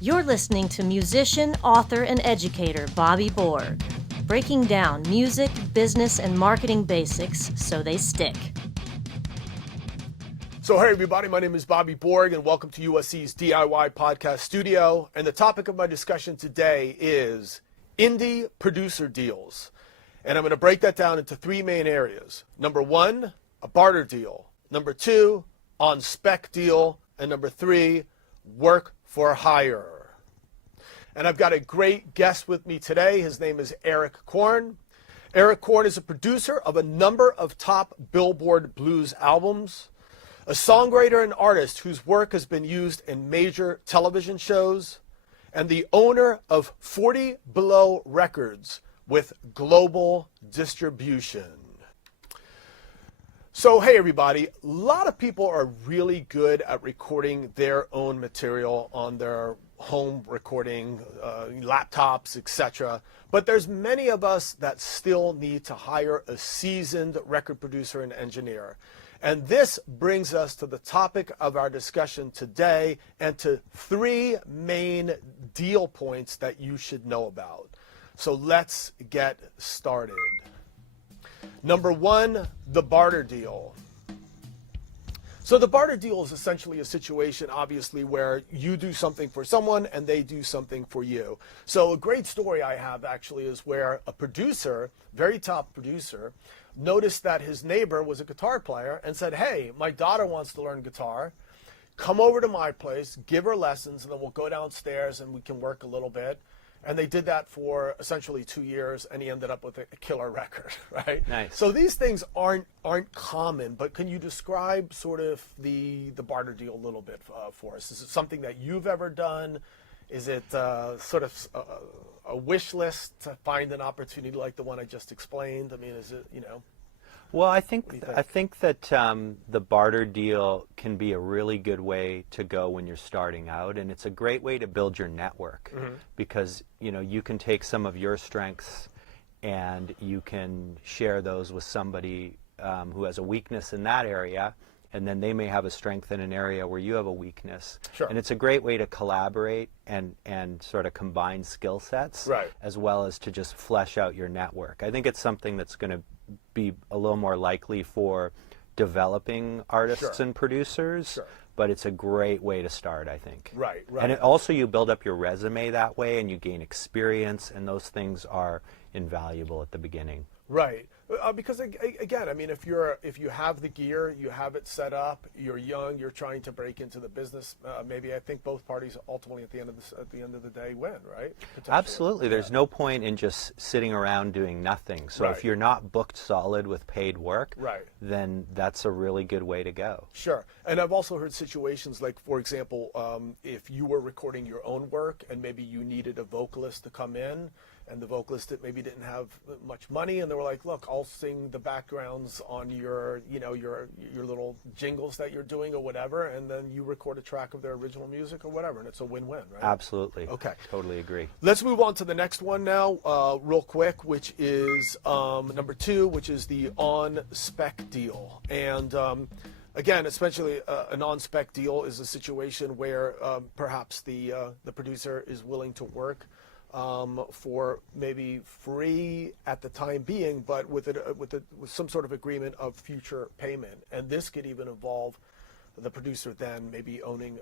You're listening to musician, author, and educator Bobby Borg, breaking down music, business, and marketing basics so they stick. So hey everybody, my name is Bobby Borg and welcome to USC's DIY podcast studio. And the topic of my discussion today is indie producer deals. And I'm going to break that down into three main areas. Number one, a barter deal. Number two, on spec deal. And number three, work for hire. And I've got a great guest with me today. His name is Eric Corne. Eric Corne is a producer of a number of top Billboard blues albums, a songwriter and artist whose work has been used in major television shows, and the owner of 40 Below Records with global distribution. So hey everybody, a lot of people are really good at recording their own material on their home recording, laptops, etc. But there's many of us that still need to hire a seasoned record producer and engineer. And this brings us to the topic of our discussion today and to three main deal points that you should know about. So let's get started. Number one, the barter deal. So the barter deal is essentially a situation, obviously, where you do something for someone and they do something for you. So a great story I have actually is where a producer, very top producer, noticed that his neighbor was a guitar player and said, hey, my daughter wants to learn guitar. Come over to my place, give her lessons, and then we'll go downstairs and we can work a little bit. And they did that for essentially 2 years, and he ended up with a killer record, right? Nice. So these things aren't common, but can you describe sort of the barter deal a little bit for us? Is it something that you've ever done? Is it sort of a wish list to find an opportunity like the one I just explained? I mean, is it, you know? Well, I think that the barter deal can be a really good way to go when you're starting out, and it's a great way to build your network because you can take some of your strengths and you can share those with somebody who has a weakness in that area, and then they may have a strength in an area where you have a weakness. Sure. And it's a great way to collaborate and sort of combine skill sets, right, as well as to just flesh out your network. I think it's something that's going to be a little more likely for developing artists Sure. and producers, Sure. but it's a great way to start, I think. Right. And also you build up your resume that way and you gain experience, and those things are invaluable at the beginning. Right, because again, I mean, if you have the gear, you have it set up, you're young, you're trying to break into the business. Maybe I think both parties ultimately at the end of the day win, right? Absolutely. There's no point in just sitting around doing nothing. So Right. if you're not booked solid with paid work, Right. then that's a really good way to go. Sure, and I've also heard situations like, for example, if you were recording your own work and maybe you needed a vocalist to come in, and the vocalist maybe didn't have much money, and they were like, look, I'll sing the backgrounds on your little jingles that you're doing or whatever, and then you record a track of their original music or whatever, and it's a win-win, right? Absolutely. Okay. Totally agree. Let's move on to the next one now, real quick, which is number two, which is the on-spec deal. And again, especially a non-spec deal is a situation where perhaps the producer is willing to work for maybe free at the time being, but with some sort of agreement of future payment. And this could even involve the producer then maybe owning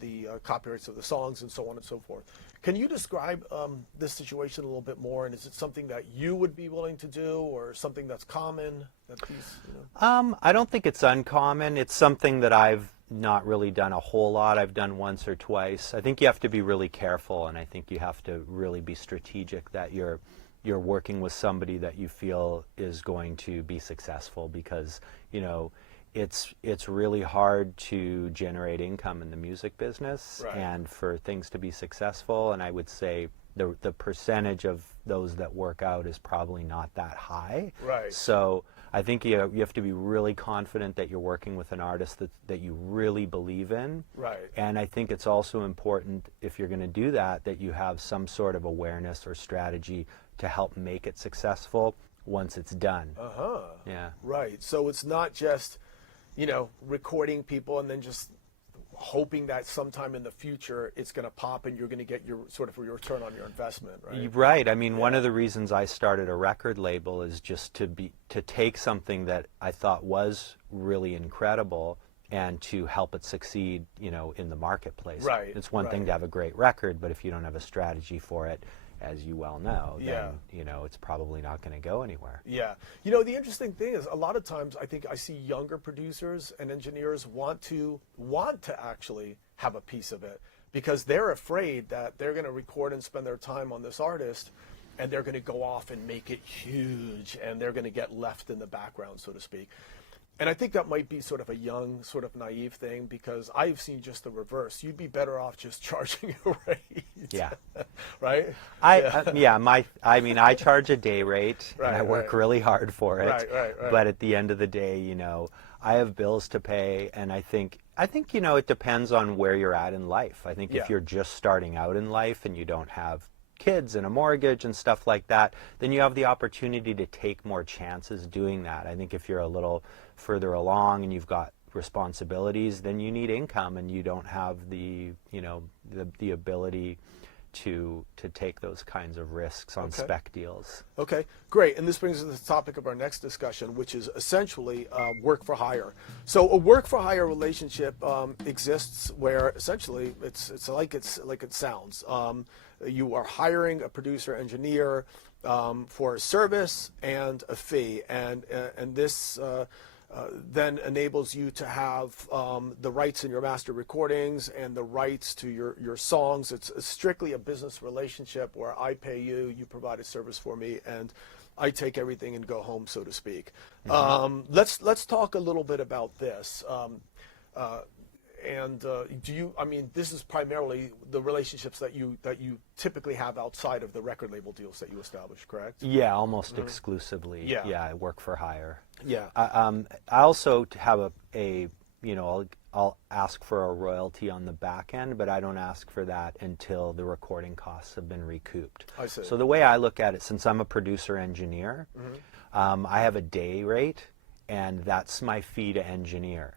the copyrights of the songs and so on and so forth. Can you describe this situation a little bit more? And is it something that you would be willing to do, or something that's common? I don't think it's uncommon. It's something that I've not really done a whole lot. I've done once or twice. I think you have to be really careful, and I think you have to really be strategic that you're working with somebody that you feel is going to be successful, because it's really hard to generate income in the music business, right, and for things to be successful, and I would say the percentage of those that work out is probably not that high. Right. So I think you have to be really confident that you're working with an artist that you really believe in. Right. And I think it's also important, if you're going to do that, that you have some sort of awareness or strategy to help make it successful once it's done. Yeah. Right. So it's not just, recording people and then just hoping that sometime in the future it's going to pop and you're going to get your sort of your return on your investment, right? Right. I mean, one of the reasons I started a record label is just to take something that I thought was really incredible and to help it succeed, in the marketplace. Right. It's one thing to have a great record, but if you don't have a strategy for it, as you well know, then, it's probably not going to go anywhere. Yeah. The interesting thing is a lot of times I think I see younger producers and engineers want to actually have a piece of it because they're afraid that they're going to record and spend their time on this artist and they're going to go off and make it huge and they're going to get left in the background, so to speak. And I think that might be sort of a young, sort of naive thing because I've seen just the reverse. You'd be better off just charging a rate. Yeah. Right? I charge a day rate and I work really hard for it. Right. But at the end of the day, I have bills to pay, and I think it depends on where you're at in life. I think if you're just starting out in life and you don't have kids and a mortgage and stuff like that, then you have the opportunity to take more chances doing that. I think if you're a little further along and you've got responsibilities, then you need income and you don't have the ability to take those kinds of risks on spec deals. Okay, great. And this brings us to the topic of our next discussion, which is essentially work for hire. So a work for hire relationship exists where essentially it's like it sounds. You are hiring a producer engineer for a service and a fee, and this then enables you to have the rights in your master recordings and the rights to your songs. It's strictly a business relationship where I pay you, you provide a service for me, and I take everything and go home, so to speak. Mm-hmm. Let's talk a little bit about this. This is primarily the relationships that you typically have outside of the record label deals that you establish, correct? Yeah, almost exclusively. Yeah, I work for hire. Yeah. I also have I'll ask for a royalty on the back end, but I don't ask for that until the recording costs have been recouped. I see. So the way I look at it, since I'm a producer engineer, I have a day rate, and that's my fee to engineer.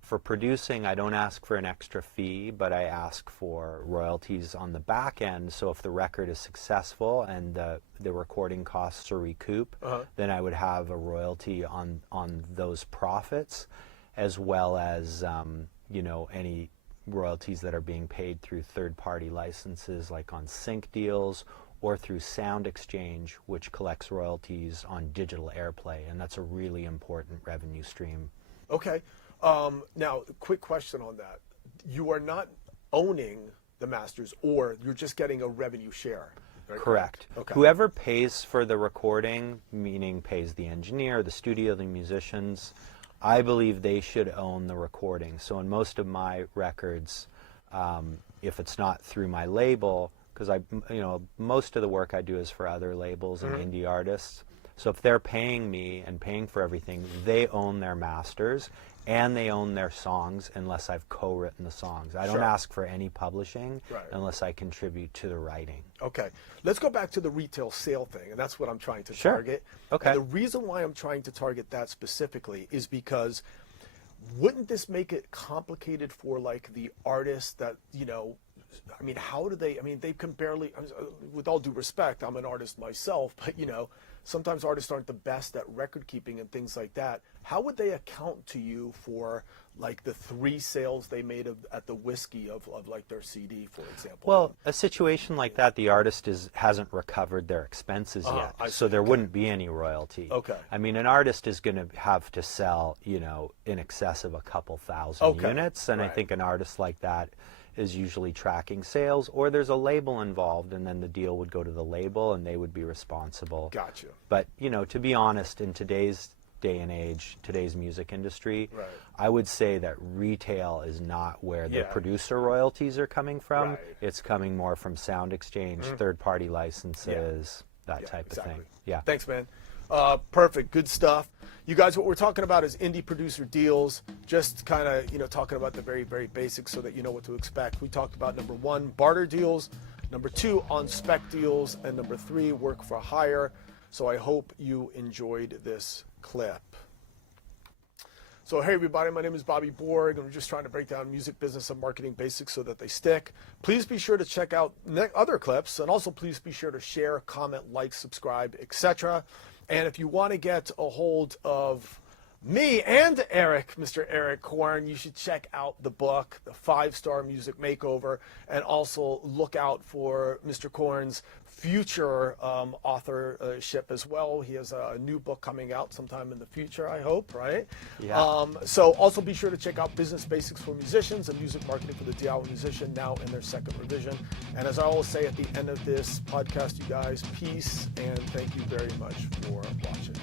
For producing, I don't ask for an extra fee, but I ask for royalties on the back end. So if the record is successful and the recording costs are recouped, then I would have a royalty on those profits, as well as any royalties that are being paid through third-party licenses, like on sync deals, or through Sound Exchange, which collects royalties on digital airplay, and that's a really important revenue stream. Okay. Now, quick question on that. You are not owning the masters, or you're just getting a revenue share, right? Correct. Okay. Whoever pays for the recording, meaning pays the engineer, the studio, the musicians, I believe they should own the recording. So in most of my records, if it's not through my label, because most of the work I do is for other labels and indie artists. So if they're paying me and paying for everything, they own their masters and they own their songs unless I've co-written the songs. I don't ask for any publishing unless I contribute to the writing. Okay. Let's go back to the retail sale thing, and that's what I'm trying to target. Okay. And the reason why I'm trying to target that specifically is because wouldn't this make it complicated for like the artists that, how do they can barely, with all due respect, I'm an artist myself, but sometimes artists aren't the best at record keeping and things like that. How would they account to you for like the 3 sales they made at the whiskey of like their CD, for example? Well, a situation like that, the artist hasn't recovered their expenses yet, so there wouldn't be any royalty. Okay. I mean, an artist is going to have to sell, in excess of a couple thousand units, and I think an artist like that is usually tracking sales, or there's a label involved, and then the deal would go to the label and they would be responsible. Gotcha. But, to be honest, in today's day and age, today's music industry, I would say that retail is not where the producer royalties are coming from. It's coming more from Sound Exchange, third-party licenses, that type of thing. Yeah. Thanks, man. Perfect. Good stuff. You guys, what we're talking about is indie producer deals, just kind of, talking about the very, very basics so that you know what to expect. We talked about number 1, barter deals, number 2, on spec deals, and number 3, work for hire. So I hope you enjoyed this clip. So, hey everybody, my name is Bobby Borg, and we're just trying to break down music business and marketing basics so that they stick. Please be sure to check out other clips, and also please be sure to share, comment, like, subscribe, etc. And if you want to get a hold of me and Eric, Mr. Eric Corne, you should check out the book, The 5-Star Music Makeover, and also look out for Mr. Corne's future authorship as well. He has a new book coming out sometime in the future, I hope, right? Yeah. So also be sure to check out Business Basics for Musicians and Music Marketing for the DIY Musician, now in their 2nd revision. And as I always say at the end of this podcast, you guys, peace, and thank you very much for watching.